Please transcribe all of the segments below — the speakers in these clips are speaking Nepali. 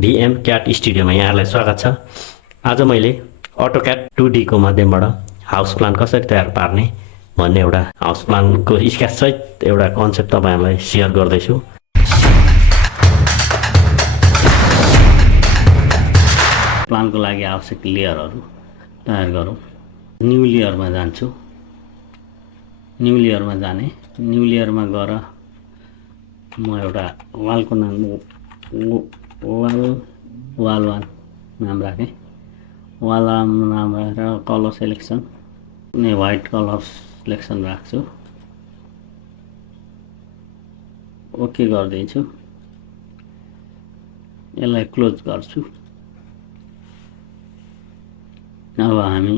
भिएम क्याट स्टुडियोमा यहाँलाई स्वागत छ। आज मैले अटोक्याड 2D को माध्यमबाट हाउस प्लान कसरी तयार पार्ने भन्ने एउटा हाउस प्लानको स्केच सहित एउटा कन्सेप्ट तपाईहरुलाई शेयर गर्दैछु। प्लानको लागि आवश्यक लेयरहरू तयार गरौँ। न्यू लेयरमा जान्छु। न्यू लेयरमा जाने, न्यू लेयरमा गएर म एउटा वालको नाम वाल 1 नाम राखेँ। वाल नाम राखेर कलर सेलेक्सन कुनै व्हाइट कलर सिलेक्सन राख्छु। ओके गर्दैछु। यसलाई क्लोज गर्छु। अब हामी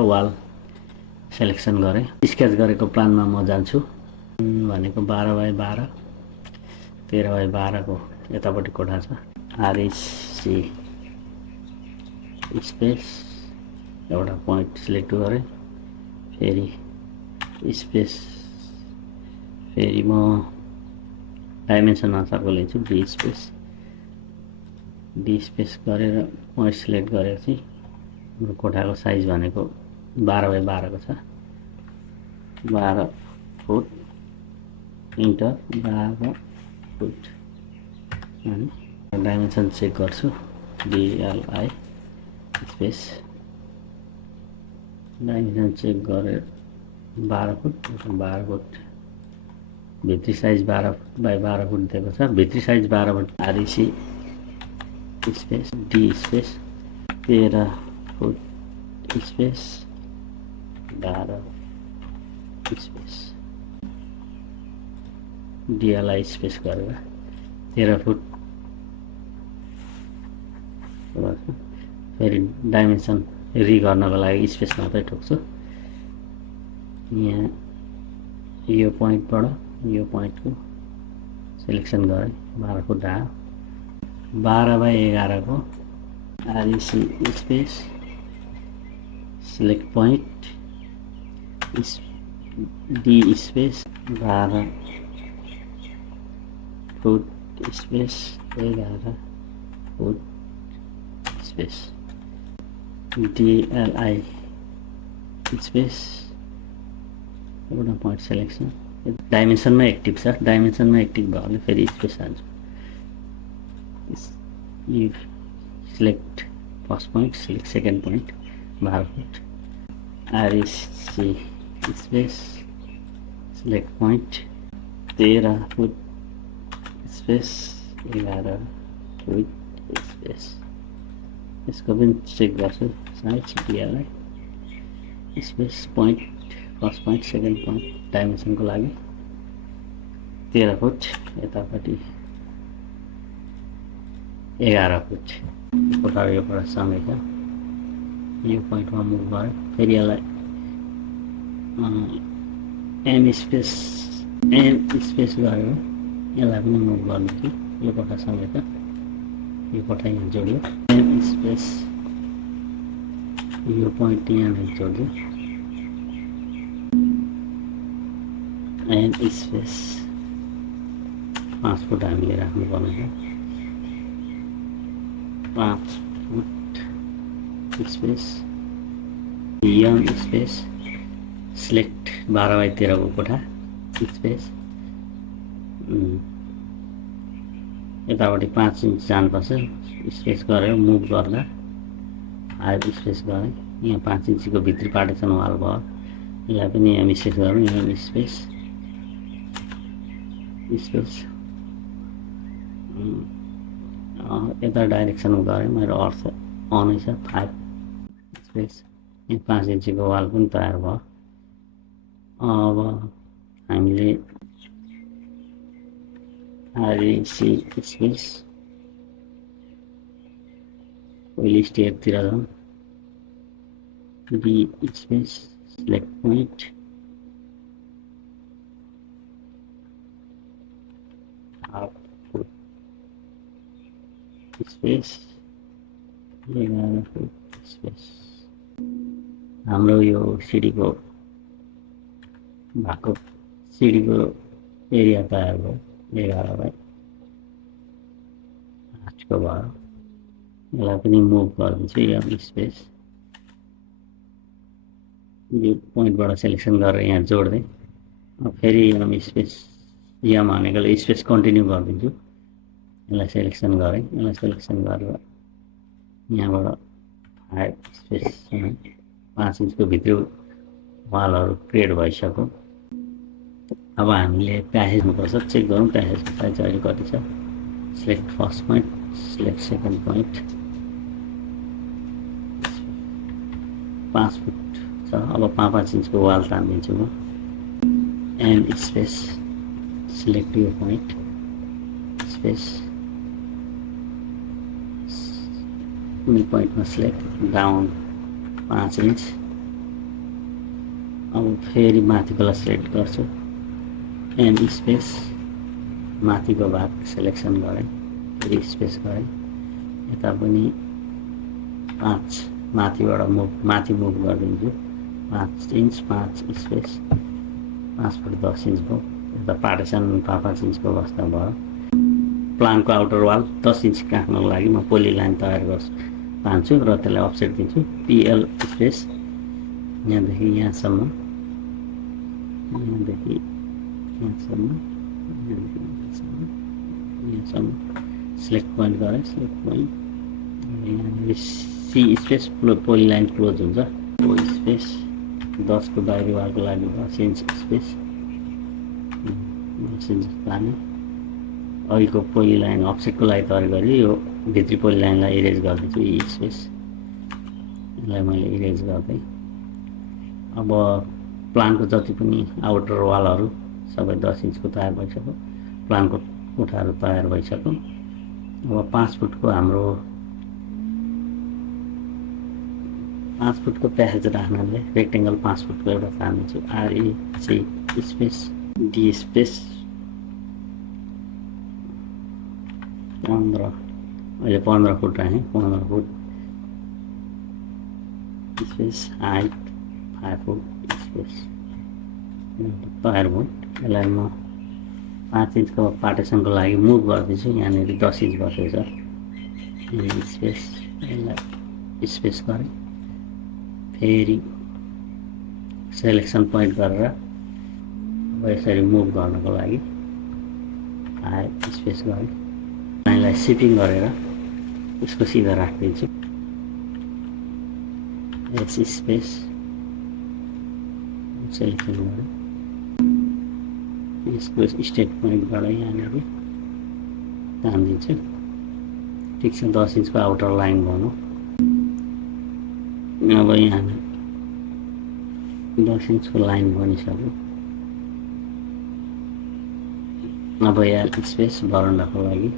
वाल सेलेक्सन गरेँ। स्केच गरेको प्लानमा म जान्छु। भनेको 12 बाइ 12 13 बाइ 12 को यतापट्टि कोठा छ। आरएससी स्पेस एउटा पोइन्ट सिलेक्ट गरेँ। फेरि स्पेस फेरि म डाइमेन्सन अनुसारको लिन्छु। डी स्पेस गरेर पोइन्ट सिलेक्ट गरेपछि कोठाको साइज भनेको 12 बाइ 12 को छ। 12 फुट इन्टर 12 फुट अनि डाइमेन्सन चेक गर्छु। DLI स्पेस डाइमेन्सन चेक गरेर 12 फुट भित्री साइज 12 बाइ 12 फुट दिएको छ। भित्री size 12 foot. RC space D space 13 foot space 12 space DLI space गरेर 13 फुट फेरि डाइमेन्सन रि गर्नको लागि स्पेस मात्रै ठोक्छु। यहाँ यो पोइन्टबाट यो पोइन्टको सिलेक्सन गरेँ। 12 फुट आयो। 12 बाइ 11 को RC space select point D space 12 foot space 11 foot space DLI space एउटा पोइन्ट सेलेक्सन। डाइमेन्सनमा एक्टिभ छ। डाइमेन्सनमा एक्टिभ भयो भने फेरि स्पेस हाल्छु। You select first point select second point 12 foot RSC space select point 13 foot space 11 foot space. यसको पनि चेक गर्छु size DLI space point first point second point डाइमेन्सनको लागि 13 फुट यतापट्टि 11 फुट कोठाको यो कुरा सँगै छ। यो पोइन्टमा मुभ गरेँ। फेरि यसलाई एम स्पेस गरेर यसलाई पनि मुभ गर्नु कि यो कोठा सँगै छ। यो कोठा यहाँ जोड्यो। एम स्पेस यो पोइन्ट यहाँ जोड्यो। एम स्पेस 5 फुट हामीले राख्नुपर्ने छ। 5 foot space M space select 12 by 13 को कोठा स्पेस यतापट्टि 5 इन्च जानुपर्छ। स्पेस गरेर मुभ गर्दा आयो स्पेस गरेँ। यहाँ 5 इन्चको भित्री पार्टिसन वाल भयो। यसलाई पनि एम स्पेस गरौँ। एम स्पेस यता डाइरेक्सनमा गरेँ। मेरो अर्थ अनै छ। 5 स्पेस यहाँ 5 इन्चको वाल पनि तयार भयो। अब हामीले आरसी स्पेस पहिलो स्टेपतिर जाउँ। D space select point half foot space 11 foot space. हाम्रो यो सिडीको भएको सिडीको एरिया तयार भयो। 11 बाइ 8 इन्चको भयो यसलाई पनि मुभ गरिदिन्छु एम स्पेस यो पोइन्टबाट सेलेक्सन गरेर यहाँ जोड्दै फेरि एम स्पेस यहाँ भनेको स्पेस कन्टिन्यू गरिदिन्छु यसलाई सेलेक्सन गरेँ यसलाई सेलेक्सन गरेर यहाँबाट 5 स्पेस 5 इन्चको भित्र वालहरू क्रिएट भइसक्यो अब हामीले प्यासेजनुपर्छ चेक गरौँ प्यासेजको साइज अहिले कति छ select first point select second point 5 foot छ अब 5 इन्चको वाल तानिदिन्छु म एन्ड स्पेस सिलेक्ट यो पोइन्ट स्पेस कुनै पोइन्टमा सिलेक्ट डाउन 5 इन्च अब फेरि माथिकोलाई सिलेक्ट गर्छु एन्ड स्पेस माथिको भाग सेलेक्सन गरेँ फेरि स्पेस गरेँ यता पनि 5 माथिबाट माथि मुभ गरिदिन्छु 5 इन्च 5 स्पेस 5 फुट 10 इन्च भयो यता पार्टिसन 5 इन्चको अवस्था भयो प्लानको आउटर वाल 10 इन्च राख्नको लागि म पोली लाइन तयार गर्छु तान्छु र त्यसलाई अफसेट दिन्छु पिएल स्पेस यहाँदेखि यहाँसम्म यहाँदेखि यहाँसम्म यहाँसम्म सिलेक्ट पोइन्ट गरेँ सिलेक्ट पोइन्ट यहाँनिर सी स्पेस पोली लाइन क्लोज हुन्छ ओ स्पेस 10 को बाहिरी वालको लागि 10 इन्च स्पेस 10 इन्च ताने अहिलेको पोली लाइन अफसेटको लागि तयार गरी यो भित्री पोली लाइनलाई इरेज गरिदिन्छु यी स्पेस यसलाई मैले इरेज गर्दै अब प्लानको जति पनि आउटर वालहरू सबै 10 इन्चको तयार भइसक्यो प्लानको कोठाहरू तयार भइसक्यो अब 5 फुटको हाम्रो 5 फुटको प्यासेज राख्नाले रेक्टेङ्गल 5 फुटको एउटा तान्छु आरएसी स्पेस डी स्पेस 15 अहिले 15 फुट राखेँ 15 foot space height 5 foot space तयार भयो यसलाई म 5 इन्चको पार्टिसनको लागि मुभ गरिदिन्छु यहाँनिर 10 इन्च बसेको छ स्पेस यसलाई स्पेस गरेँ फेरि सेलेक्सन पोइन्ट गरेर अब यसरी मुभ गर्नको लागि स्पेस गरेँ लाइनलाई सिपिङ गरेर यसको सिधा राखिदिन्छु एस स्पेस सेलेक्सन गरेँ यसको स्टेट पोइन्टबाट यहाँनिर तानिदिन्छु ठिक छ 10 इन्चको आउटर लाइन भनौँ अब यहाँ 10 इन्चको लाइन बनिसक्यो अब यहाँ स्पेस बरन्डाको लागि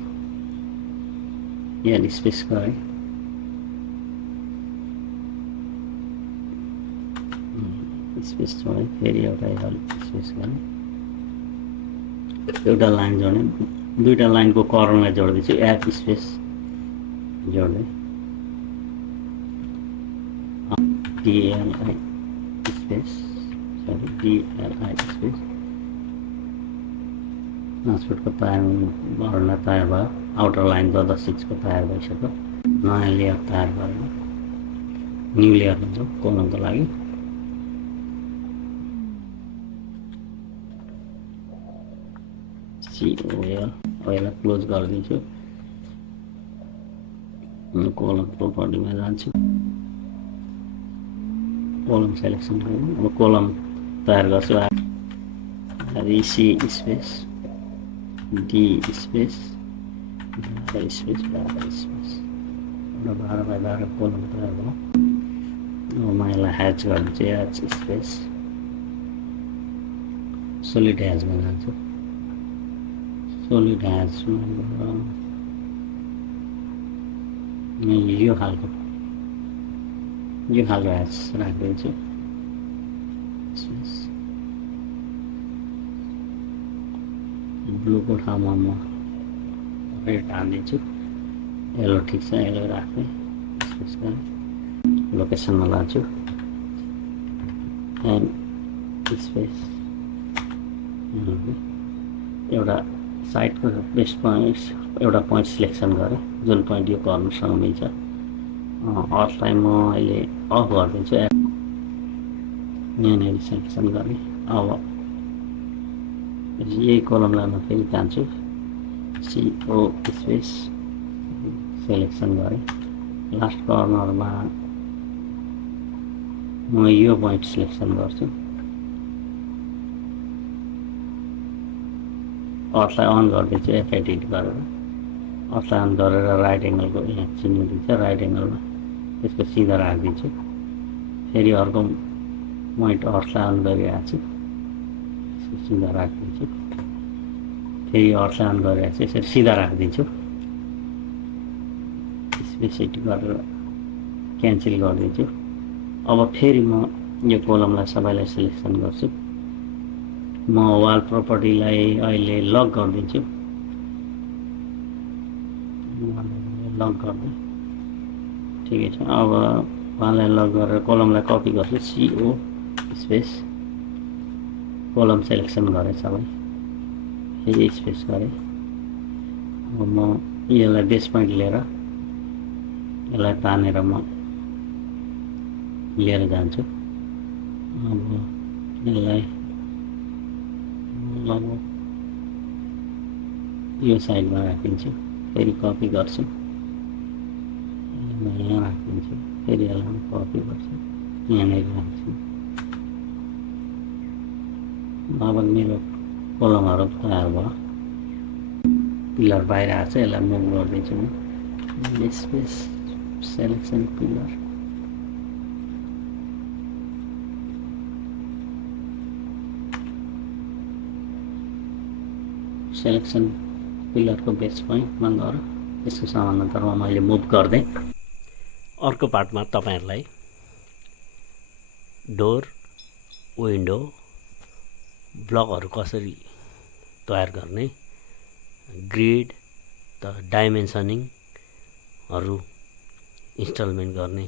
यहाँ स्पेस गरेँ स्पेस छोडेँ फेरि एउटा स्पेस गरेँ एउटा लाइन जोडेँ दुईवटा लाइनको कर्नरलाई जोड्दैछु एफ स्पेस जोड्दै DLI space sorry DLI space 5 फुटको तयार बरन्डा तयार भयो आउटर लाइन 10 इन्चको तयार भइसक्यो नयाँ लेयर तयार गरेर न्यू लेयर हुन्छ कोलमको लागि ओएल क्लोज गरिदिन्छु कोलम प्रोपर्टीमा जान्छु कोलम सेलेक्सन गरौँ अब कोलम तयार गर्छु C space D space space 12 space एउटा 12 बाई 12 कोलम तयार भयो अब म यसलाई ह्याच गरिदिन्छु ह्याच स्पेस सोलिड ह्याचमा जान्छु सोलिड ह्याचमा यो खालको ह्याच राखिदिन्छु ब्लूको ठाउँमा म रेड हालिदिन्छु येलो ठिक छ येलो राख्ने स्पेस गरेँ लोकेसनमा लान्छु एन्ड स्पेस एउटा साइडको बेस्ट पोइन्ट एउटा पोइन्ट सिलेक्सन गरेँ, जुन पोइन्ट यो कर्नरसँग मिल्छ। अर्थलाई म अहिले अफ गरिदिन्छु। यहाँनिर सिलेक्सन गरेँ। अब यही कोलमलाई म फेरि जान्छु, CO स्पेस सिलेक्सन गरेँ। लास्ट कर्नरमा म यो पोइन्ट सिलेक्सन गर्छु। अर्थलाई अन गरिदिन्छु F8 गरेर। अर्थलाई अन गरेर राइट एङ्गलको यहाँ चिन्ह दिन्छ, राइट एङ्गलमा त्यसको सिधा राखिदिन्छु। फेरि अर्को पोइन्ट अर्थलाई अन गरिरहेको छु, त्यसको सिधा राखिदिन्छु। फेरि अर्थलाई अन गरिरहेको छु, यसरी सिधा राखिदिन्छु। स्पेस सेट गरेर क्यान्सल गरिदिन्छु। अब फेरि म यो कोलमलाई सबैलाई सिलेक्सन गर्छु। म वाल प्रपर्टीलाई अहिले लक गरिदिन्छु। लक गरिदिएँ, ठिकै छ। अब वाललाई लक गरेर कोलमलाई कपी गर्छु, CO स्पेस कोलम सिलेक्सन गरेँ सबै, फेरि स्पेस गरेँ। अब म यसलाई बेस पोइन्ट लिएर यसलाई तानेर म लिएर जान्छु। अब यसलाई लगभग यो साइडमा राखिदिन्छु, फेरि कपी गर्छु, यहाँ राखिदिन्छु, फेरि यसलाई कपी गर्छु, यहाँनिर राख्छु। अब मेरो कोलमहरू तयार भयो। पिलर बाहिर आएको छ, यसलाई मुभ गरिदिन्छु म। स्पेस सेलेक्सन पिलर, सेलेक्सन पिलरको बेस पोइन्टमा गएर यसको समानान्तरमा मैले मुभ गरिदिएँ। अर्को पार्टमा तपाईँहरूलाई डोर, विन्डो, ब्लकहरू कसरी तयार गर्ने, ग्रिड त डाइमेन्सनिङहरू इन्स्टलमेन्ट गर्ने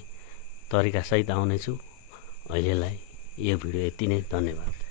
तरिकासहित आउनेछु। अहिलेलाई यो भिडियो यति नै, धन्यवाद।